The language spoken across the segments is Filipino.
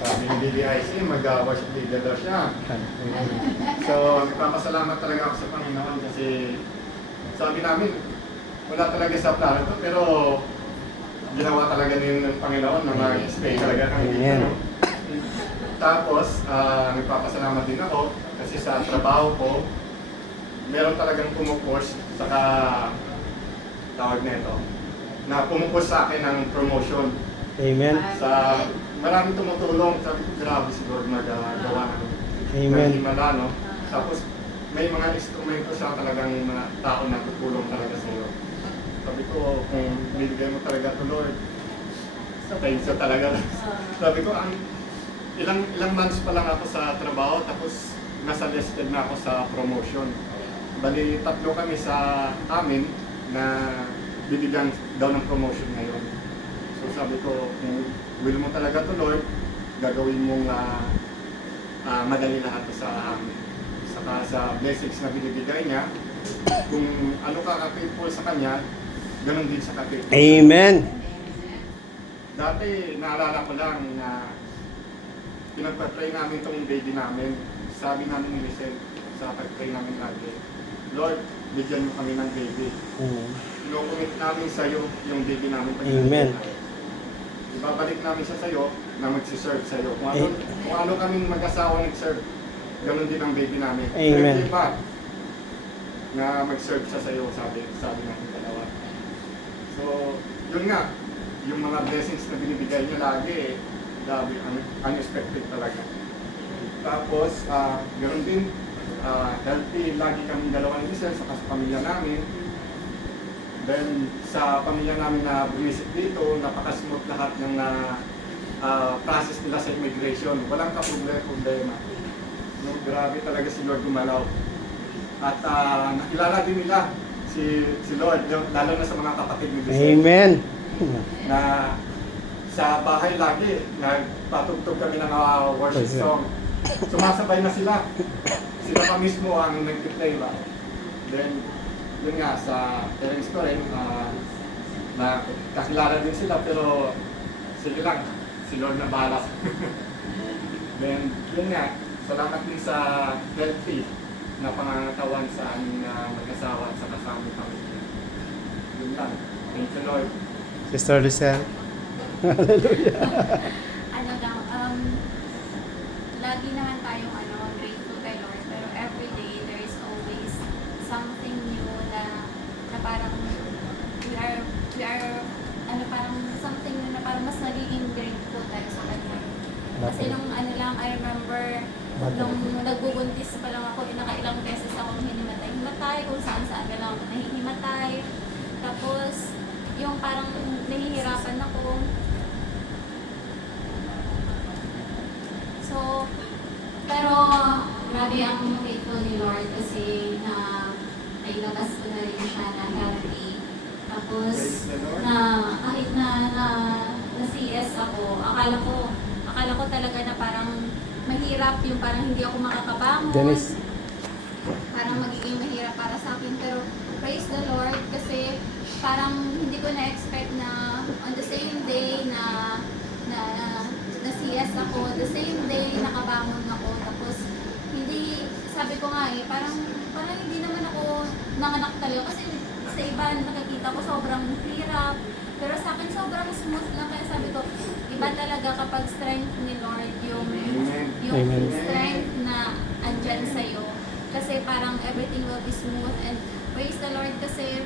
Sabi ni BBIC, mag-worship leader daw siya. So, nagpapasalamat talaga ako sa Panginoon kasi sabi namin, wala talaga sa plano to, pero ginawa talaga ng Panginoon na mag-stay talaga kami dito. Tapos, nagpapasalamat din ako kasi sa trabaho ko, meron talagang pumupush, saka tawag na ito, na pumupush sa akin ng promotion. Amen. Sa maraming tumutulong, sabi ko, grabe siguro nagagawa ng Amen. himala, no? Tapos, may mga instrumento siya talagang mga tao na tutulong talaga sa iyo. Sabi ko, kung binigay mo talaga to Lord, thanks you talaga. Sabi ko, ilang months pa lang ako sa trabaho, tapos nasa listed na ako sa promotion. Bali, 3 kami sa amin na bibigyan daw ng promotion ngayon. So sabi ko, kung will mo talaga to Lord, gagawin mong madali lahat to sa amin. Saka sa blessings na binibigay niya, kung ano ka ka-faithful sa Kanya, ganun din sa ka-faithful. Amen. Dati, naalala ko lang na pinagpa-pray namin itong baby namin. Sabi namin ni Lisel, sa pag-pray namin lagi, Lord, bigyan mo kami ng baby. Ino-commit namin sa iyo yung baby namin. Amen. Ibabalik namin siya sa iyo na magsiserve sa iyo. Kung ano kaming mag-asawa nag-serve, ganun din ang baby namin. Amen. Birthday back na mag-serve siya sa iyo, sabi ng dalawa. So, yun nga, yung mga blessings na binibigay niya lagi, grabe, unexpected talaga. Tapos, ganoon din, healthy, lagi kami dalawa ni Lisel sa pamilya namin. Then, sa pamilya namin na bumisit dito, napaka-smooth lahat ng process nila sa immigration. Walang problema. No, grabe talaga si Lord gumalaw. At nakilala din nila si Lord, lalo na sa mga kapatid ni Lisel. Amen. Na sa bahay lagi, nagpatugtog kami ng worship song. Sumasabay na sila. Sila pa mismo ang nag-play ba. Then, yun nga, sa parents ko rin, na kakilala din sila, pero sige lang, si Lord na bahala. Then, yun nga, salamat din sa healthy na pangangatawan sa aming mag-asawa at sa kasama pamilya. Yun lang. Thank you, Lord. Sister Lisel. Hallelujah. Ano daw, lagi naman tayong grateful kay Lord, pero every day there is always something new na parang we are parang something new na parang mas nagiging grateful tayo sa Kanya. Kasi nung I remember nung nagbubuntis pa lang ako, nakailang beses akong hinimatay kung saan ka lang nahihimatay. Tapos yung parang nahihirapan ako. So, pero grabe ang faithful ni Lord kasi na nailabas ko na rin siya na healthy. Tapos, na kahit na CS ako, akala ko talaga na parang mahirap yung parang hindi ako makakabangon. Dennis. Parang magiging mahirap para sa akin. Pero praise the Lord kasi parang hindi ko na-expect na on the same day na CS ako, the same day nakabangon ako. Tapos hindi, sabi ko nga parang hindi naman ako nanganak talaga kasi sa iba nakikita ko sobrang hirap. Pero sa akin sobrang smooth lang kaya sabi ko, iba talaga kapag strength ni Lord yung Amen. strength na andyan sa'yo. Kasi parang everything will be smooth and praise the Lord kasi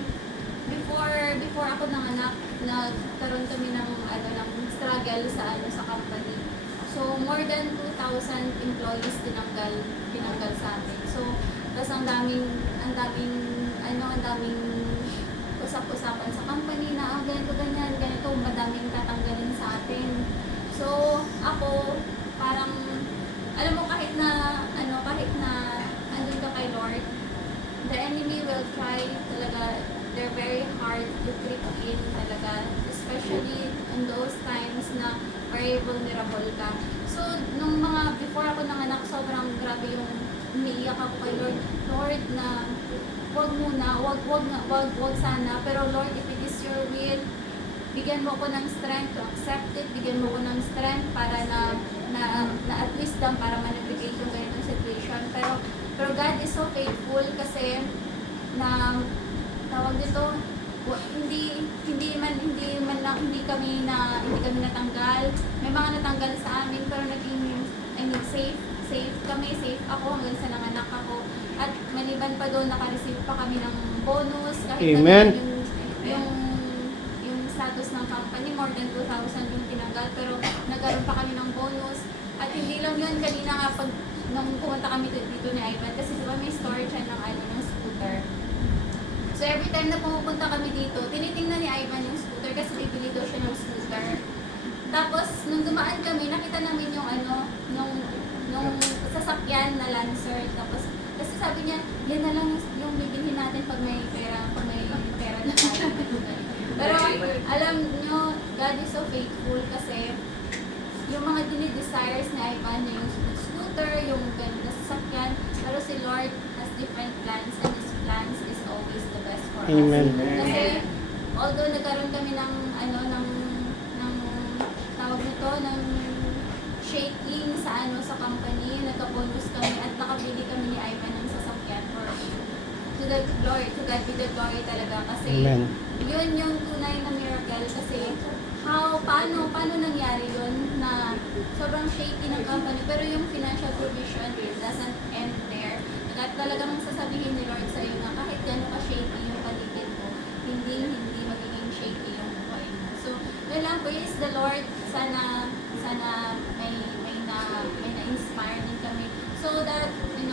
before ako nanganak, nagkaroon kami ng struggle sa company. So more than 2,000 employees tinanggal sa amin. So tapos ang daming usap-usapan sa company na ganito, madaming tatanggalin sa atin. So ako parang alam mo kahit na andun ka kay Lord, the enemy will try talaga. They're very hard to creep in talaga, especially in those times na very vulnerable ka. So, nung mga before ako nanganak, sobrang grabe yung umiiyak ako kay Lord. Lord, na wag sana, pero Lord, if it is your will, bigyan mo ko ng strength to accept it, bigyan mo ko ng strength para na wisdom para manipulate yung ganitong situation. Pero God is so faithful kasi na tawag dito, hindi kami natanggal. May mga natanggal sa amin pero naging safe kami, safe ako hanggang sa nanganak ako. At maliban pa doon, naka-receive pa kami ng bonus kahit Amen. na yung status ng company, more than 2,000 yung tinanggal, pero nagkaroon pa kami ng bonus. At hindi lang yun, kanina nga nung pumunta kami dito ni Ivan, kasi diba may storage siya ng scooter. So every time na pumupunta kami dito, tinitingnan ni Ivan yung scooter kasi bibili daw siya ng scooter. Tapos, nung dumaan kami, nakita namin yung nung sasakyan na Lancer. Tapos, kasi sabi niya, yan na lang yung bibilhin natin pag may pera na tayo. Pero, alam nyo, God is so faithful kasi yung mga dinidesires ni Ivan niya, yung scooter, yung ganun na sasakyan, pero si Lord has different plans and His plans is always the best for us. Amen. Kasi, although nagkaroon kami ng tawag nito, ng shaking sa company, nagka-bonus kami at nakabili kami ni Ivan ng sasakyan for to God be the glory talaga kasi Amen. yun yung tunay na miracle kasi paano nangyari yun na sobrang shaky ng company pero yung financial provision doesn't end there. At talagang sasabihin ni Lord sa iyo na kahit gano'n ka shaky yung paligid mo, hindi magiging shaky yung buhay mo. So, yun lang, praise the Lord. Sana may na-inspire din kami. So that, you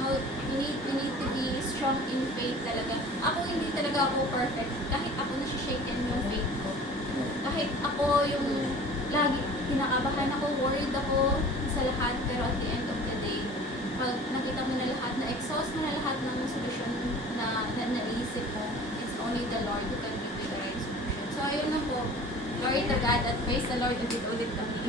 need to be strong in faith talaga. Ako, hindi talaga ako perfect. Kahit ako nasishaken yung faith ko. Kahit ako yung lagi kinakabahan ako, worried ako sa lahat. Pero at the end of the day, pag nakita mo na lahat, na-exhaust mo na lahat ng solusyon na naisip mo, it's only the Lord who can give you the right solution. So, ayun na po. Glory to God at praise the Lord ulit kami.